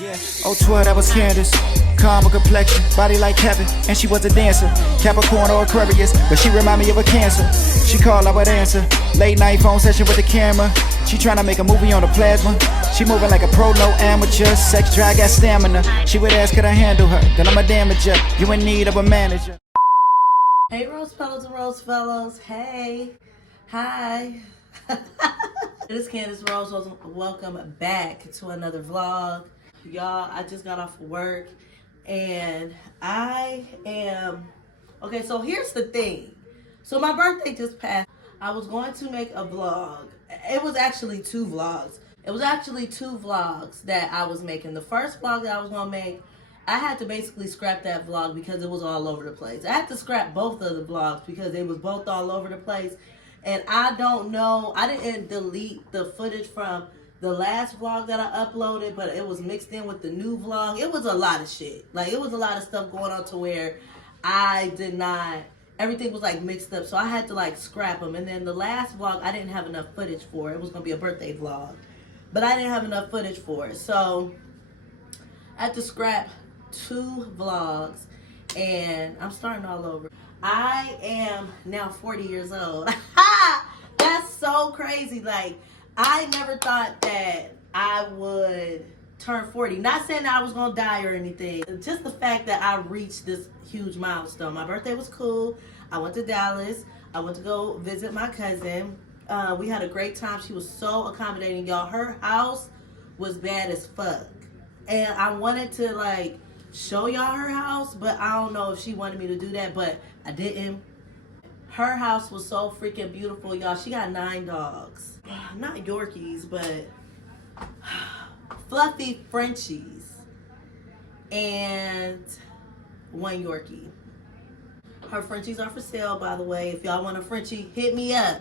Yeah, oh 12, that was Candace. Calm with complexion, body like heaven, and she was a dancer. Capricorn or Aquarius, but she remind me of a Cancer. She called, I would answer. Late night phone session with the camera. She tryna make a movie on the plasma. She moving like a pro, no amateur. Sex, drive, got stamina. She would ask, could I handle her? Then I'm a damager. You in need of a manager. Hey, Rose Fellows and Rose Fellows. Hey. Hi. This is Candace Rose. Welcome back to another vlog. Y'all, I just got off of work and I am... Okay, so here's the thing. So my birthday just passed. I was going to make a vlog. It was actually two vlogs. It was actually two vlogs that I was making. The first vlog that I was going to make, I had to basically scrap that vlog because it was all over the place. I had to scrap both of the vlogs because they was both all over the place. And I don't know, I didn't delete the footage from the last vlog that I uploaded, but it was mixed in with the new vlog. It was a lot of shit. Like, it was a lot of stuff going on to where I did not, everything was like mixed up. So I had to like scrap them. And then the last vlog, I didn't have enough footage for. It was going to be a birthday vlog, but I didn't have enough footage for it. So I had to scrap two vlogs and I'm starting all over. I am now 40 years old. That's so crazy. Like, I never thought that I would turn 40. Not saying that I was going to die or anything. Just the fact that I reached this huge milestone. My birthday was cool. I went to Dallas. I went to go visit my cousin. We had a great time. She was so accommodating, y'all. Her house was bad as fuck. And I wanted to, like, show y'all her house, but I don't know if she wanted me to do that, but I didn't. Her house was so freaking beautiful, y'all. She got 9 dogs. Not Yorkies, but fluffy Frenchies. And 1 Yorkie. Her Frenchies are for sale, by the way. If y'all want a Frenchie, hit me up.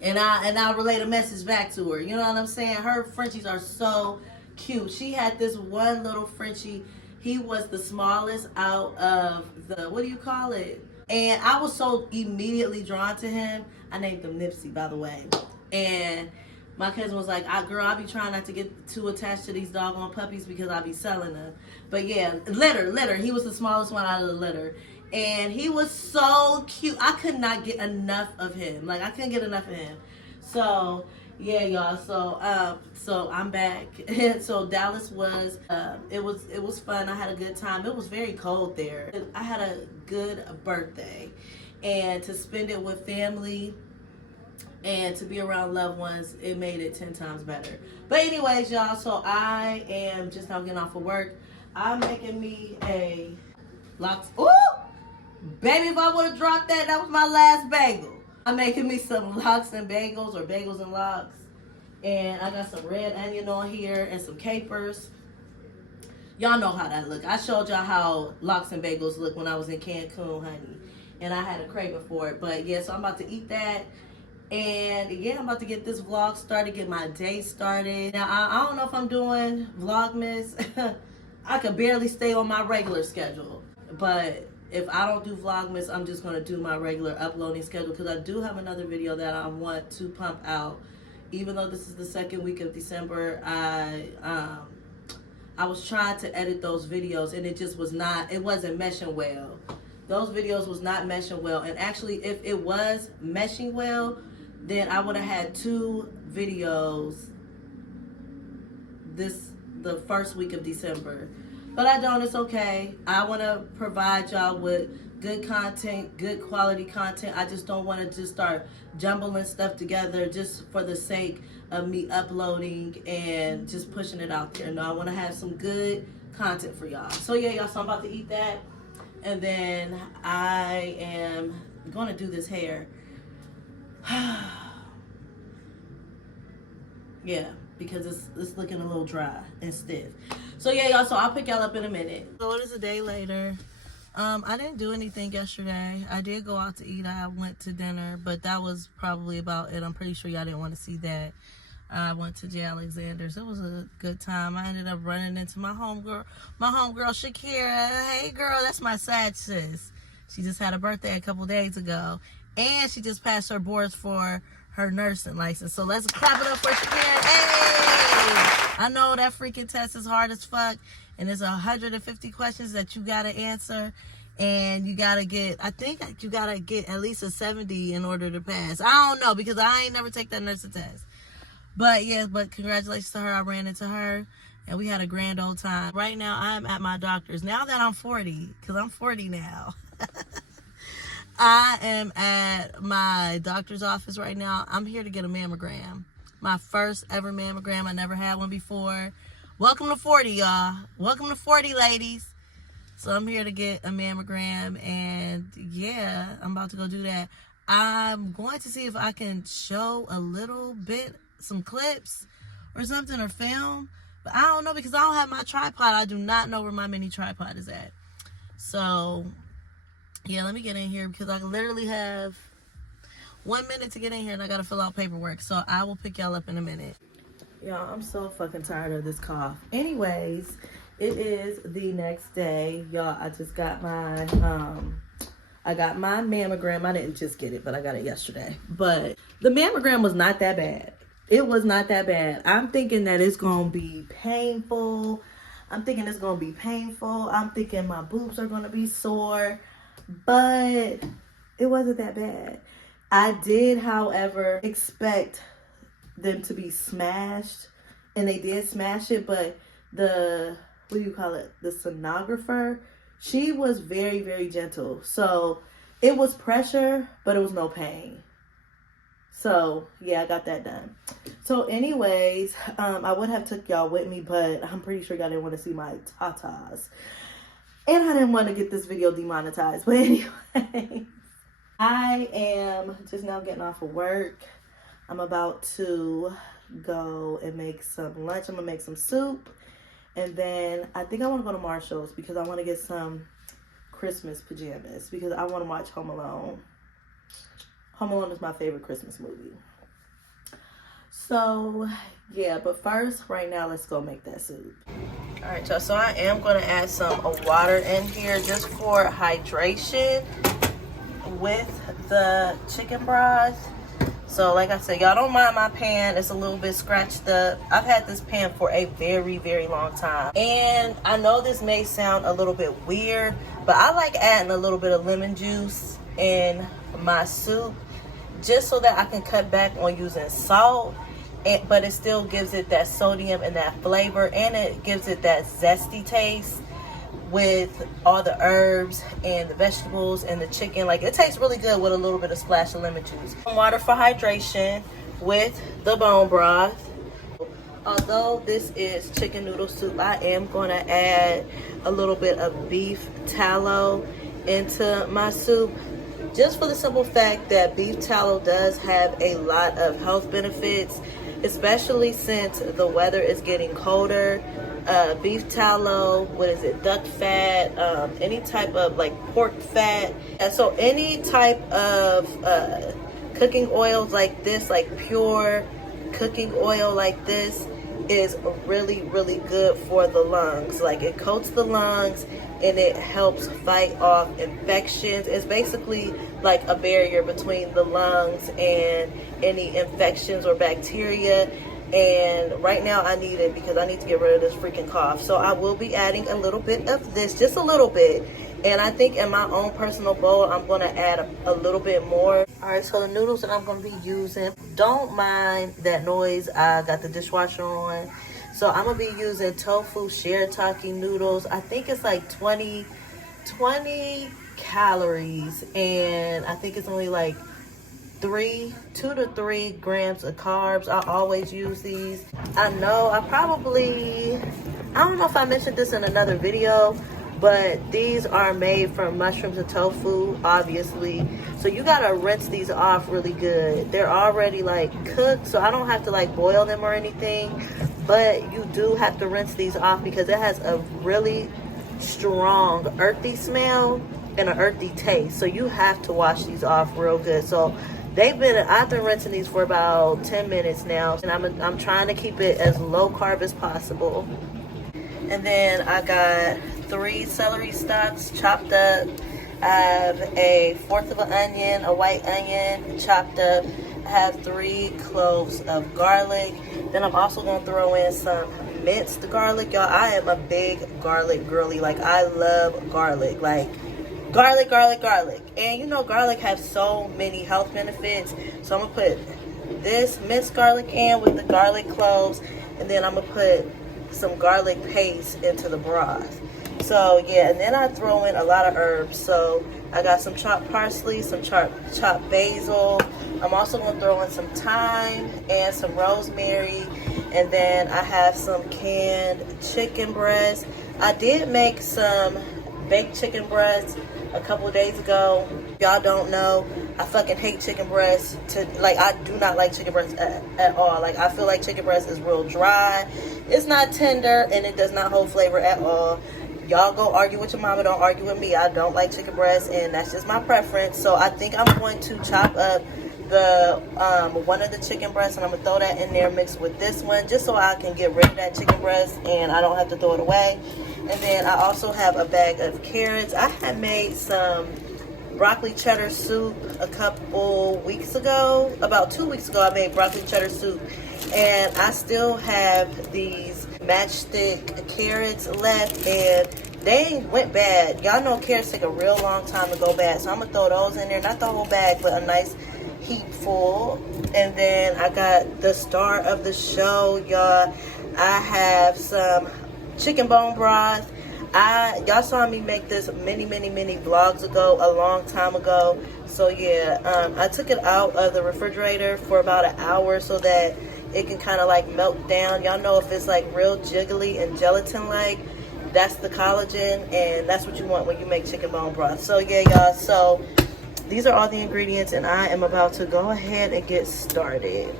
And I'll relay a message back to her. You know what I'm saying? Her Frenchies are so cute. She had this one little Frenchie. He was the smallest out of the, what do you call it? And I was so immediately drawn to him. I named him Nipsey, by the way. And my cousin was like, girl, I be trying not to get too attached to these doggone puppies because I be selling them. But yeah, litter. He was the smallest one out of the litter. And he was so cute. I could not get enough of him. Like, I couldn't get enough of him. So, yeah, y'all. So I'm back. So Dallas was, it was fun. I had a good time. It was very cold there. I had a good birthday. And to spend it with family and to be around loved ones, it made it 10 times better. But anyways, y'all, so I am just now getting off of work. I'm making me a lox. Ooh! Baby, if I would have dropped that, that was my last bagel. I'm making me some lox and bagels, or bagels and lox. And I got some red onion on here and some capers. Y'all know how that look. I showed y'all how lox and bagels look when I was in Cancun, honey. And I had a craving for it. But yeah, so I'm about to eat that. And yeah, I'm about to get this vlog started, get my day started. Now, I don't know if I'm doing Vlogmas. I could barely stay on my regular schedule. But if I don't do Vlogmas, I'm just going to do my regular uploading schedule. Because I do have another video that I want to pump out. Even though this is the second week of December, I was trying to edit those videos and it just was not, it wasn't meshing well. Those videos was not meshing well. And actually, if it was meshing well, then I would have had 2 videos the first week of December. But I don't, it's okay. I want to provide y'all with good content, good quality content. I just don't want to just start jumbling stuff together just for the sake of me uploading and just pushing it out there. No, I want to have some good content for y'all. So yeah, y'all, so I'm about to eat that. And then I am going to do this hair. Yeah, because it's looking a little dry and stiff. So yeah, y'all, so I'll pick y'all up in a minute. So it is a day later. I didn't do anything yesterday. I did go out to eat. I went to dinner, but that was probably about it. I'm pretty sure y'all didn't want to see that. I went to J. Alexander's. It was a good time. I ended up running into my homegirl Shakira. Hey girl, that's my sad sis. She just had a birthday a couple days ago. And she just passed her boards for her nursing license. So let's clap it up for Shakira. Hey! I know that freaking test is hard as fuck, and there's 150 questions that you gotta answer, and you gotta get, I think you gotta get at least a 70 in order to pass. I don't know, because I ain't never take that nursing test. But yes, but congratulations to her. I ran into her, and we had a grand old time. Right now, I'm at my doctor's. Now that I'm 40, because I'm 40 now. I am at my doctor's office right now. I'm here to get a mammogram. My first ever mammogram. I never had one before. Welcome to 40, y'all. Welcome to 40, ladies. So I'm here to get a mammogram, and yeah, I'm about to go do that. I'm going to see if I can show a little bit, some clips or something, or film. But I don't know, because I don't have my tripod. I do not know where my mini tripod is at. So yeah, let me get in here, because I literally have 1 minute to get in here, and I gotta fill out paperwork. So I will pick y'all up in a minute. Y'all, I'm so fucking tired of this cough. Anyways, it is the next day. Y'all, I just got my mammogram. I didn't just get it, but I got it yesterday. But the mammogram was not that bad. It was not that bad. I'm thinking that it's gonna be painful. I'm thinking my boobs are gonna be sore. But it wasn't that bad. I did, however, expect them to be smashed, and they did smash it, but the, what do you call it, the sonographer, she was very, very gentle. So it was pressure, but it was no pain. So yeah, I got that done. So anyways, I would have took y'all with me, but I'm pretty sure y'all didn't want to see my tatas. And I didn't want to get this video demonetized. But anyway, I am just now getting off of work. I'm about to go and make some lunch. I'm going to make some soup. And then I think I want to go to Marshall's, because I want to get some Christmas pajamas, because I want to watch Home Alone. Home Alone is my favorite Christmas movie. So yeah, but first, right now, let's go make that soup. All right, y'all, so I am going to add some water in here just for hydration with the chicken broth. So like I said, y'all don't mind my pan. It's a little bit scratched up. I've had this pan for a very, very long time. And I know this may sound a little bit weird, but I like adding a little bit of lemon juice in my soup just so that I can cut back on using salt. But it still gives it that sodium and that flavor, and it gives it that zesty taste with all the herbs and the vegetables and the chicken. Like, it tastes really good with a little bit of splash of lemon juice. Water for hydration with the bone broth. Although this is chicken noodle soup, I am going to add a little bit of beef tallow into my soup, just for the simple fact that beef tallow does have a lot of health benefits, especially since the weather is getting colder. Beef tallow, duck fat, any type of like pork fat. And so any type of cooking oils like this, like pure cooking oil like this, is really, really good for the lungs. Like, it coats the lungs and it helps fight off infections. It's basically like a barrier between the lungs and any infections or bacteria. And right now I need it because I need to get rid of this freaking cough. So I will be adding a little bit of this, just a little bit. And I think in my own personal bowl, I'm going to add a little bit more. All right, so the noodles that I'm going to be using, don't mind that noise. I got the dishwasher on. So I'm going to be using tofu shirataki noodles. I think it's like 20 calories. And I think it's only like 2 to 3 grams of carbs. I always use these. I know I don't know if I mentioned this in another video, but these are made from mushrooms and tofu, obviously. So you gotta rinse these off really good. They're already like cooked, so I don't have to like boil them or anything, but you do have to rinse these off because it has a really strong earthy smell and an earthy taste. So you have to wash these off real good. So I've been rinsing these for about 10 minutes now, and I'm trying to keep it as low carb as possible. And then I got 3 celery stalks chopped up. I have a 1/4 of an onion, a white onion chopped up. I have 3 cloves of garlic. Then I'm also gonna throw in some minced garlic. Y'all, I am a big garlic girly. Like, I love garlic. Like, garlic. And you know, garlic has so many health benefits. So I'm gonna put this minced garlic in with the garlic cloves, and then I'm gonna put some garlic paste into the broth. So yeah, and then I throw in a lot of herbs. So I got some chopped parsley, some chopped basil. I'm also gonna throw in some thyme and some rosemary. And then I have some canned chicken breast. I did make some baked chicken breast a couple days ago. Y'all don't know, I fucking hate chicken breast. I do not like chicken breast at all. Like, I feel like chicken breast is real dry. It's not tender, and it does not hold flavor at all. Y'all go argue with your mama, don't argue with me. I don't like chicken breast, and that's just my preference. So I think I'm going to chop up the one of the chicken breasts, and I'm gonna throw that in there mixed with this one, just so I can get rid of that chicken breast and I don't have to throw it away. And then I also have a bag of carrots. I had made some broccoli cheddar soup a couple weeks ago. About 2 weeks ago, I made broccoli cheddar soup, and I still have these matchstick carrots left, and they ain't went bad. Y'all know carrots take a real long time to go bad, so I'm gonna throw those in there. Not the whole bag, but a nice heap full. And then I got the star of the show, y'all. I have some chicken bone broth. Y'all saw me make this many vlogs ago, a long time ago. So yeah, I took it out of the refrigerator for about an hour so that it can kind of like melt down. Y'all know if it's like real jiggly and gelatin like, that's the collagen, and that's what you want when you make chicken bone broth. So yeah, y'all, so these are all the ingredients, and I am about to go ahead and get started.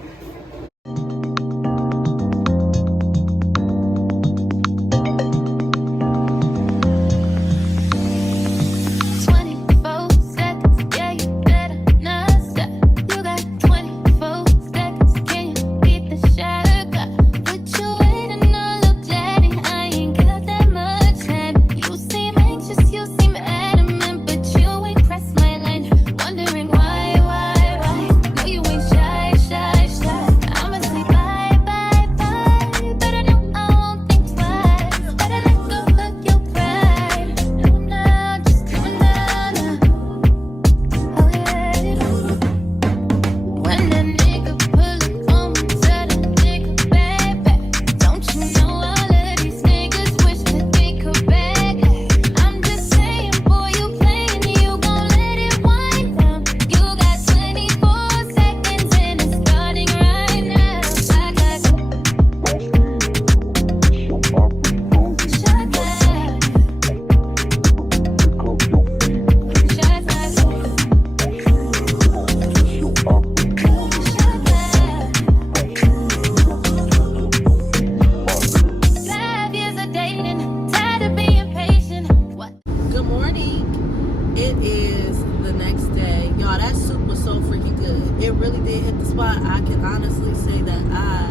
I can honestly say that I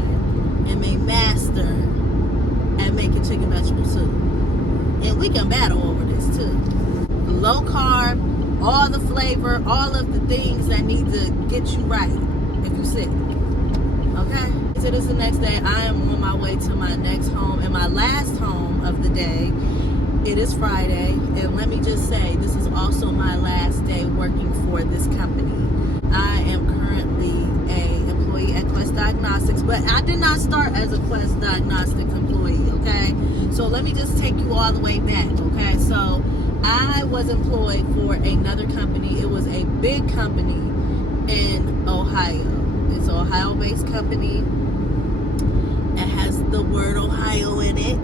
am a master at making chicken vegetable soup. And we can battle over this too. Low carb, all the flavor, all of the things that need to get you right if you sick. Okay? So this is the next day. I am on my way to my next home and my last home of the day. It is Friday, and let me just say, this is also my last day working for this company. I am currently an employee at Quest Diagnostics, but I did not start as a Quest Diagnostics employee, okay? So let me just take you all the way back, okay? So I was employed for another company. It was a big company in Ohio. It's an Ohio-based company. It has the word Ohio in it.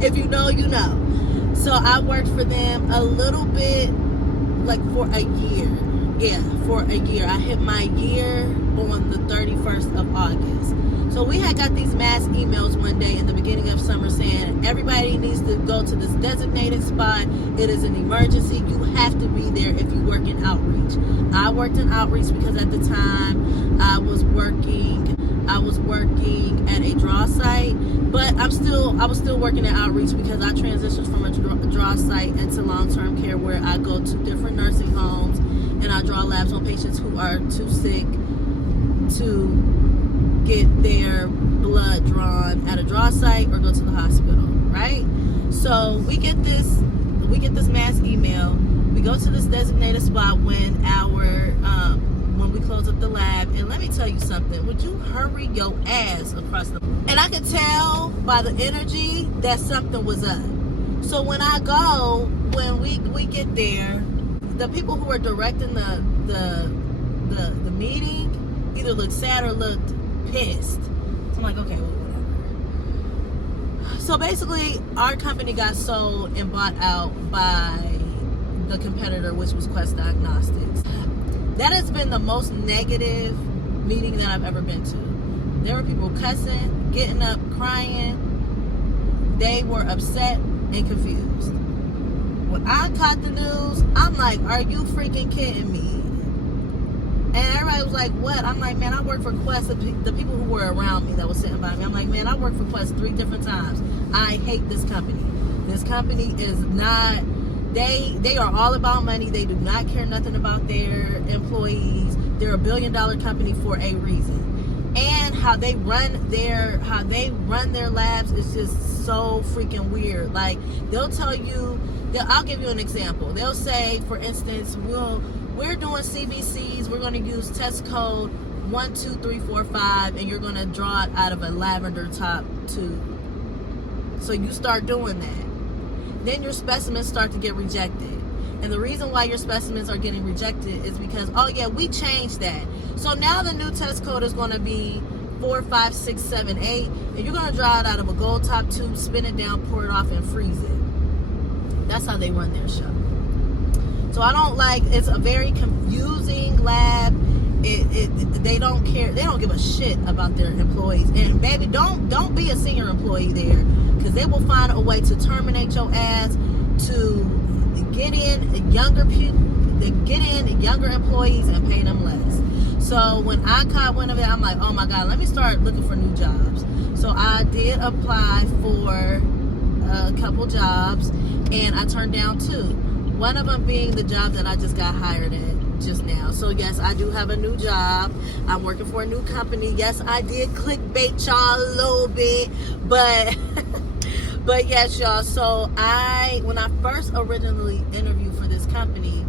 If you know, you know. So I worked for them a little bit, like for a year. Yeah, for a year. I hit my year on the 31st of August. So we had got these mass emails one day in the beginning of summer saying everybody needs to go to this designated spot. It is an emergency. You have to be there if you work in outreach. I worked in outreach because at the time I was working at a draw site, but I was still working at outreach because I transitioned from a draw site into long-term care where I go to different nursing homes and I draw labs on patients who are too sick to get their blood drawn at a draw site or go to the hospital, right? So we get this mass email. We go to this designated spot when we close up the lab, and let me tell you something. Would you hurry your ass across the? And I could tell by the energy that something was up. So when I go, when we get there, the people who are directing the meeting either looked sad or looked pissed. So I'm like, okay, well, whatever. So basically, our company got sold and bought out by the competitor, which was Quest Diagnostics. That has been the most negative meeting that I've ever been to. There were people cussing, getting up, crying. They were upset and confused. When I caught the news, I'm like, are you freaking kidding me? And everybody was like, what? I'm like, man, I worked for Quest. The people who were around me that was sitting by me, I'm like, man, I worked for Quest 3 different times. I hate this company. This company is not, they are all about money. They do not care nothing about their employees. They're $1 billion company for a reason. And how they run their labs is just so freaking weird. Like, they'll tell you, I'll give you an example. They'll say, for instance, we're doing CBCs. We're going to use test code 12345, and you're going to draw it out of a lavender top tube. So you start doing that. Then your specimens start to get rejected. And the reason why your specimens are getting rejected is because, oh yeah, we changed that. So now the new test code is going to be 45678, and you're going to draw it out of a gold top tube, spin it down, pour it off, and freeze it. That's how they run their show. So I don't like, it's a very confusing lab. They don't care. They don't give a shit about their employees. And baby, don't be a senior employee there, because they will find a way to terminate your ass, to get in younger employees and pay them less. So when I caught wind of it, I'm like, oh my God, let me start looking for new jobs. So I did apply for a couple jobs, and I turned down 2. One of them being the job that I just got hired at just now. So yes, I do have a new job. I'm working for a new company. Yes, I did clickbait y'all a little bit, but but yes, y'all. So when I first originally interviewed for this company,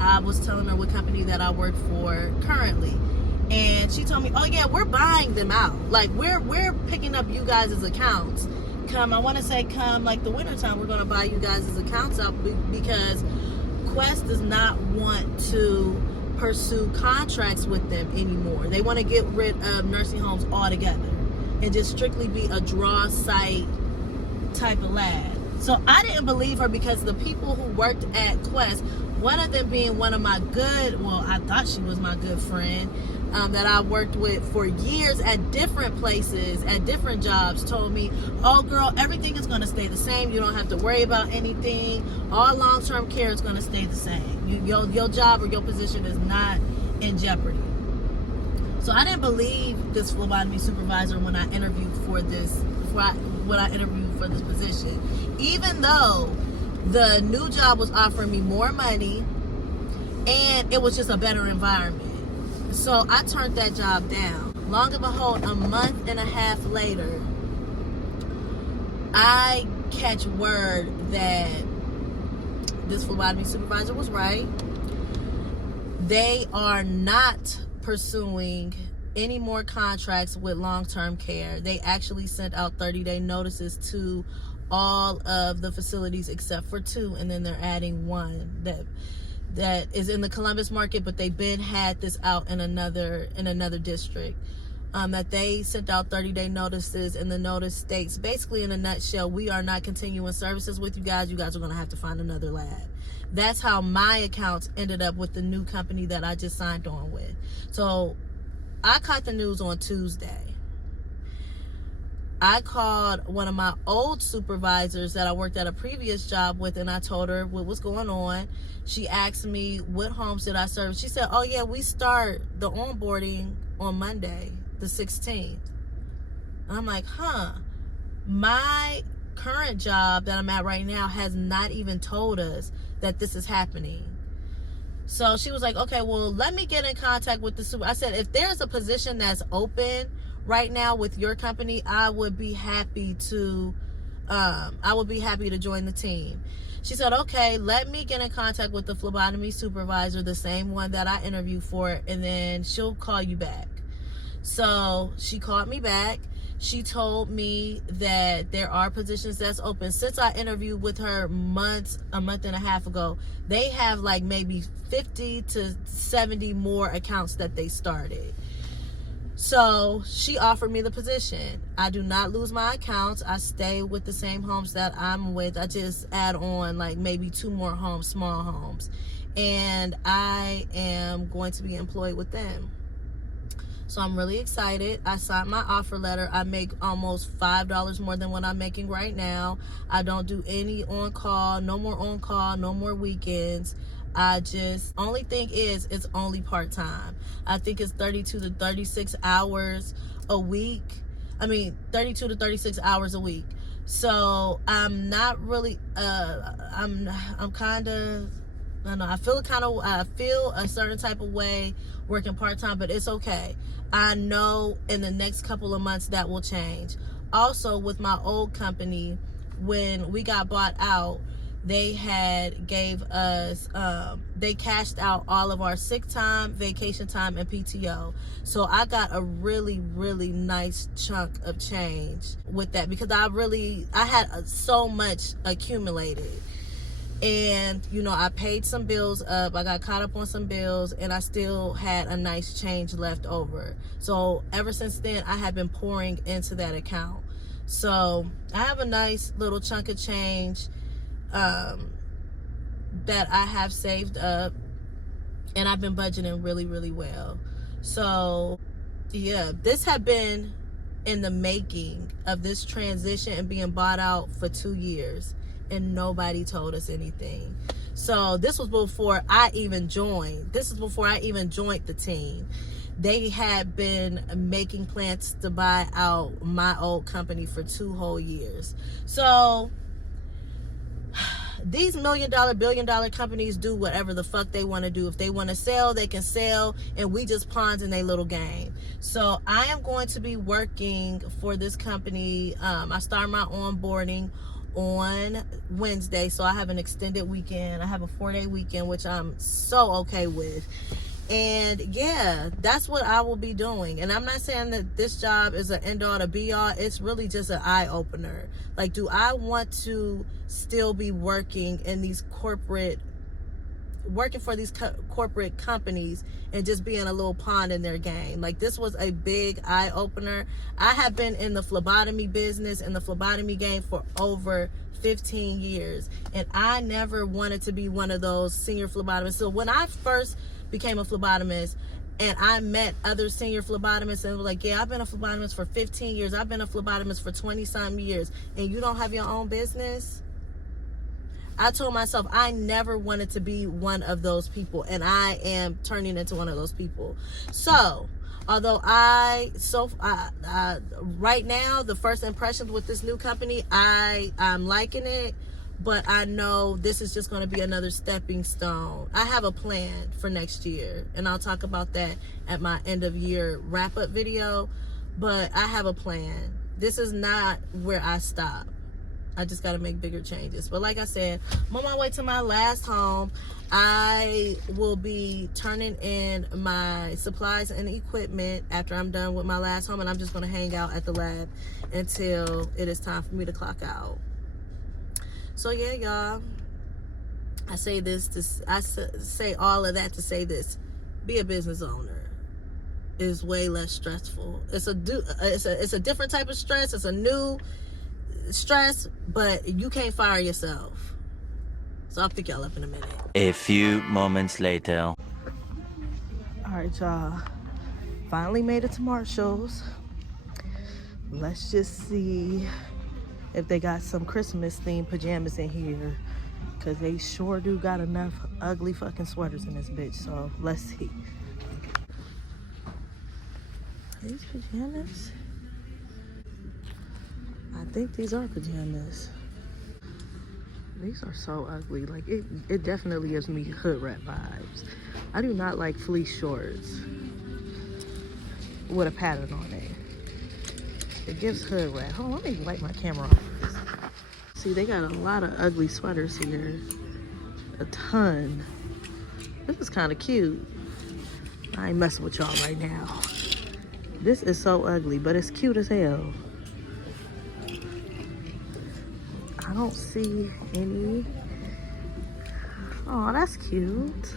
I was telling her what company that I work for currently, and she told me, oh yeah, we're buying them out. Like, we're picking up you guys' accounts. Come like the wintertime, we're going to buy you guys' accounts out, because Quest does not want to pursue contracts with them anymore. They want to get rid of nursing homes altogether and just strictly be a draw site type of lab. So I didn't believe her, because the people who worked at Quest, one of them being one of my I thought she was my good friend, that I worked with for years at different places, at different jobs, told me, oh girl, everything is going to stay the same. You don't have to worry about anything. All long-term care is going to stay the same. Your job or your position is not in jeopardy. So I didn't believe this phlebotomy supervisor when I interviewed for this position, even though the new job was offering me more money and it was just a better environment. So I turned that job down. Long and behold, a month and a half later, I catch word that this phlebotomy supervisor was right. They are not pursuing any more contracts with long-term care. They actually sent out 30-day notices to all of the facilities except for 2, and then they're adding 1 that is in the Columbus market, but they've been had this out in another district. That they sent out 30-day notices, and the notice states, basically in a nutshell, we are not continuing services with you guys. You guys are going to have to find another lab. That's how my accounts ended up with the new company that I just signed on with. So I caught the news on Tuesday. I called one of my old supervisors that I worked at a previous job with, and I told her what was going on. She asked me, what homes did I serve? She said, oh yeah, we start the onboarding on Monday, the 16th. And I'm like, my current job that I'm at right now has not even told us that this is happening. So she was like, okay, well, let me get in contact with the super. I said, if there's a position that's open right now with your company, I would be happy to join the team. She said, okay, let me get in contact with the phlebotomy supervisor, the same one that I interviewed for, and then she'll call you back. So she called me back. She told me that there are positions that's open. Since I interviewed with her a month and a half ago, they have like maybe 50 to 70 more accounts that they started. So she offered me the position. I do not lose my accounts. I stay with the same homes that I'm with. I just add on like maybe 2 more homes, small homes. And I am going to be employed with them. So I'm really excited. I signed my offer letter. I make almost $5 more than what I'm making right now. I don't do any on-call, no more on-call, no more weekends. Only thing is, it's only part-time. I think it's 32 to 36 hours a week. 32 to 36 hours a week. So I'm not really, I'm kind of, I don't know, I feel a certain type of way working part-time, but it's okay. I know in the next couple of months that will change. Also, with my old company, when we got bought out, they cashed out all of our sick time, vacation time, and PTO. So I got a really, really nice chunk of change with that, because I had so much accumulated. And, I paid some bills up. I got caught up on some bills, and I still had a nice change left over. So ever since then, I have been pouring into that account. So I have a nice little chunk of change that I have saved up, and I've been budgeting really, really well. So yeah, this had been in the making of this transition and being bought out for 2 years. And nobody told us anything. So this was before I even joined. This is before I even joined the team. They had been making plans to buy out my old company for 2 whole years. So these $1 million, $1 billion companies do whatever the fuck they want to do. If they want to sell, they can sell, and we just pawns in their little game. So I am going to be working for this company. I start my onboarding on Wednesday, so I have an extended weekend. I have a 4-day weekend, which I'm so okay with. And yeah, that's what I will be doing. And I'm not saying that this job is an end all to be all. It's really just an eye opener. Like, do I want to still be working for these corporate companies and just being a little pawn in their game? Like, this was a big eye opener. I have been in the phlebotomy business and the phlebotomy game for over 15 years, and I never wanted to be one of those senior phlebotomists. So when I first became a phlebotomist and I met other senior phlebotomists and was like, yeah, I've been a phlebotomist for 15 years, I've been a phlebotomist for 20-some years, and you don't have your own business? I told myself I never wanted to be one of those people, and I am turning into one of those people. So, although right now, the first impressions with this new company, I'm liking it, but I know this is just going to be another stepping stone. I have a plan for next year, and I'll talk about that at my end of year wrap-up video, but I have a plan. This is not where I stop. I just got to make bigger changes. But like I said, I'm on my way to my last home. I will be turning in my supplies and equipment after I'm done with my last home, and I'm just going to hang out at the lab until it is time for me to clock out. So yeah, y'all, I say all of that to say this: be a business owner is way less stressful. It's a different type of stress. It's a new stress, but you can't fire yourself. So I'll pick y'all up in a minute. A few moments later. All right, y'all, finally made it to Marshall's. Let's just see if they got some Christmas themed pajamas in here, because they sure do got enough ugly fucking sweaters in this bitch. So let's see. These pajamas, I think these are pajamas. These are so ugly. Like, it definitely gives me hood rat vibes. I do not like fleece shorts with a pattern on it. It gives hood rat. Hold on, let me wipe my camera off. See, they got a lot of ugly sweaters here. A ton. This is kind of cute. I ain't messing with y'all right now. This is so ugly, but it's cute as hell. I don't see any. Oh, that's cute.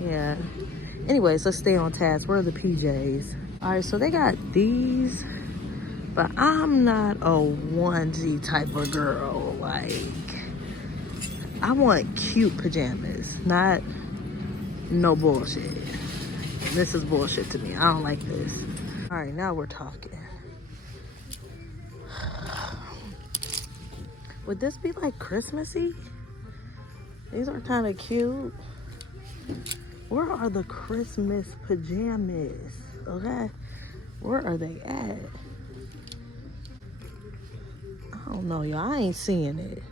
Yeah. Anyways, let's stay on task. Where are the PJs? All right, so they got these, but I'm not a onesie type of girl. Like, I want cute pajamas, not no bullshit. This is bullshit to me. I don't like this. All right, now we're talking. Would this be like Christmassy? These are kind of cute. Where are the Christmas pajamas? Okay, where are they at? I don't know, y'all. I ain't seeing it.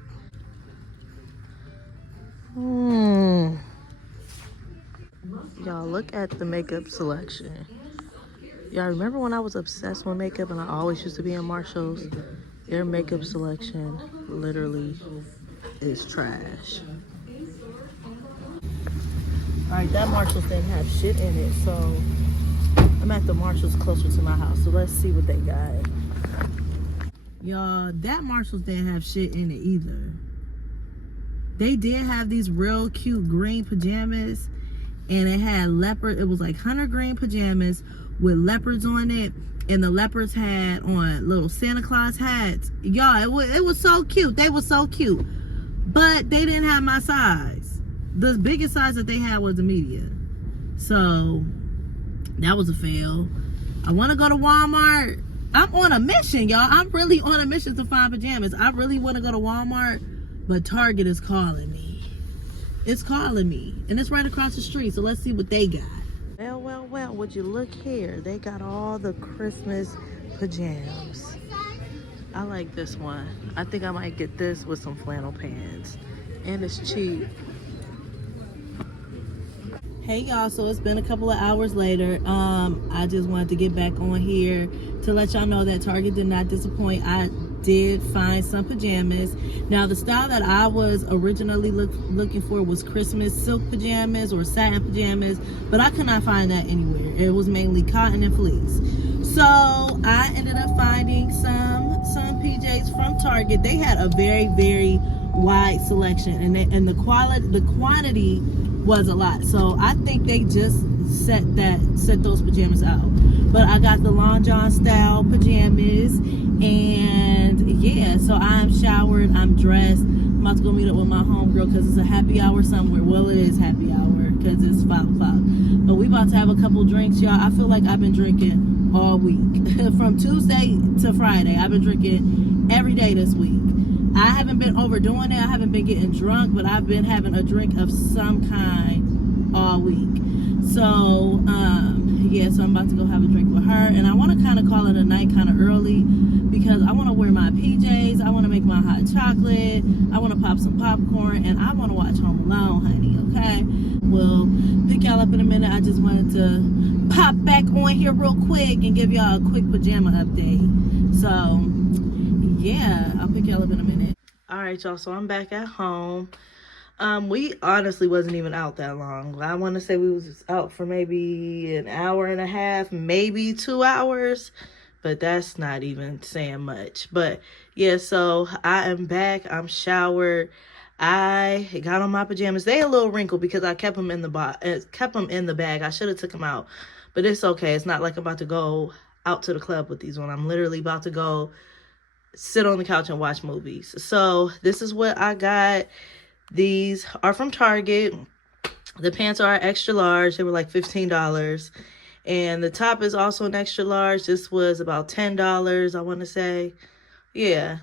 Y'all, look at the makeup selection. Y'all remember when I was obsessed with makeup and I always used to be in Marshall's? Their makeup selection literally is trash. Alright, that Marshall's didn't have shit in it, so I'm at the Marshall's closer to my house, so let's see what they got. Y'all, that Marshall's didn't have shit in it either. They did have these real cute green pajamas, and it had leopard. It was like hunter green pajamas with leopards on it, and the leopards had on little Santa Claus hats. Y'all, it was so cute. They were so cute, but they didn't have my size. The biggest size that they had was a medium, so that was a fail. I want to go to Walmart. I'm on a mission, y'all. I'm really on a mission to find pajamas. I really want to go to Walmart, but Target is calling me. It's calling me, and it's right across the street, so let's see what they got. Well, would you look here? They got all the Christmas pajamas. I like this one. I think I might get this with some flannel pants, and it's cheap. Hey y'all, so it's been a couple of hours later. I just wanted to get back on here to let y'all know that Target did not disappoint. I did find some pajamas. Now, the style that I was originally looking for was Christmas silk pajamas or satin pajamas, but I could not find that anywhere. It was mainly cotton and fleece. So I ended up finding some PJs from Target. They had a very, very wide selection, and the quantity was a lot. So I think they just set those pajamas out. But I got the Long John style pajamas, and yeah, so I'm showered, I'm dressed. I'm about to go meet up with my homegirl because it's a happy hour somewhere. Well, it is happy hour because it's 5 o'clock. But we about to have a couple drinks, y'all. I feel like I've been drinking all week. From Tuesday to Friday, I've been drinking every day this week. I haven't been overdoing it. I haven't been getting drunk, but I've been having a drink of some kind all week. So, yeah, so I'm about to go have a drink with her. And I want to kind of call it a night kind of early because I want to wear my PJs. I want to make my hot chocolate. I want to pop some popcorn. And I want to watch Home Alone, honey, okay? We'll pick y'all up in a minute. I just wanted to pop back on here real quick and give y'all a quick pajama update. So, yeah, I'll pick y'all up in a minute. All right, y'all, so I'm back at home. We honestly wasn't even out that long. I want to say we was out for maybe an hour and a half, maybe 2 hours, but that's not even saying much. But yeah, so I am back. I'm showered. I got on my pajamas. They a little wrinkled because I kept them in the bag. I should have took them out, but it's okay. It's not like I'm about to go out to the club with these on. I'm literally about to go sit on the couch and watch movies. So this is what I got. These are from Target. The pants are extra large. They were like $15. And the top is also an extra large. This was about $10, I want to say. Yeah.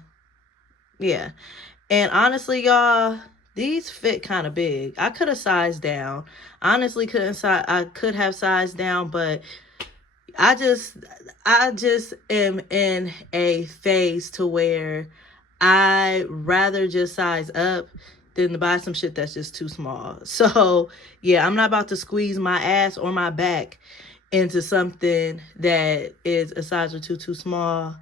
And honestly, y'all, these fit kind of big. I could have sized down. Honestly, I could have sized down, but I just am in a phase to where I rather just size up than to buy some shit that's just too small. So yeah, I'm not about to squeeze my ass or my back into something that is a size or two too small, and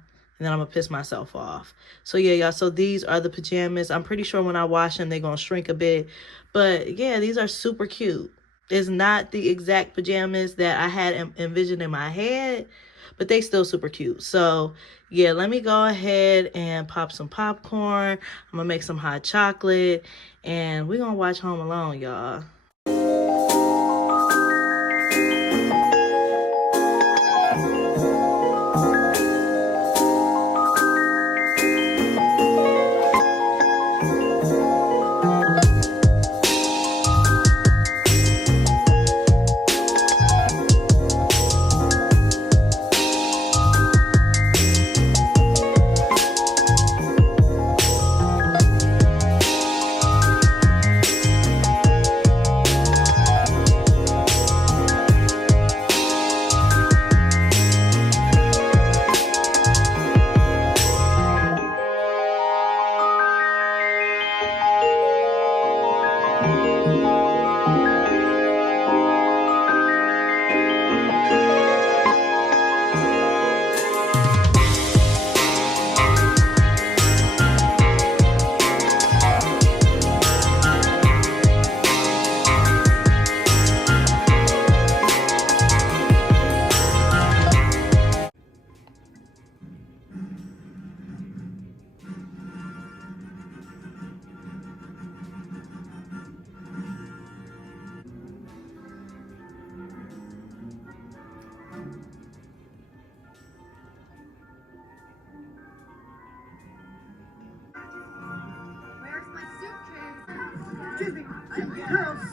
then I'm gonna piss myself off. So yeah, y'all, so these are the pajamas. I'm pretty sure when I wash them they're gonna shrink a bit, but yeah, these are super cute. It's not the exact pajamas that I had envisioned in my head, but they still super cute. So yeah, let me go ahead and pop some popcorn. I'm gonna make some hot chocolate, and we're gonna watch Home Alone, y'all. Where's my suitcase? Excuse me, girls,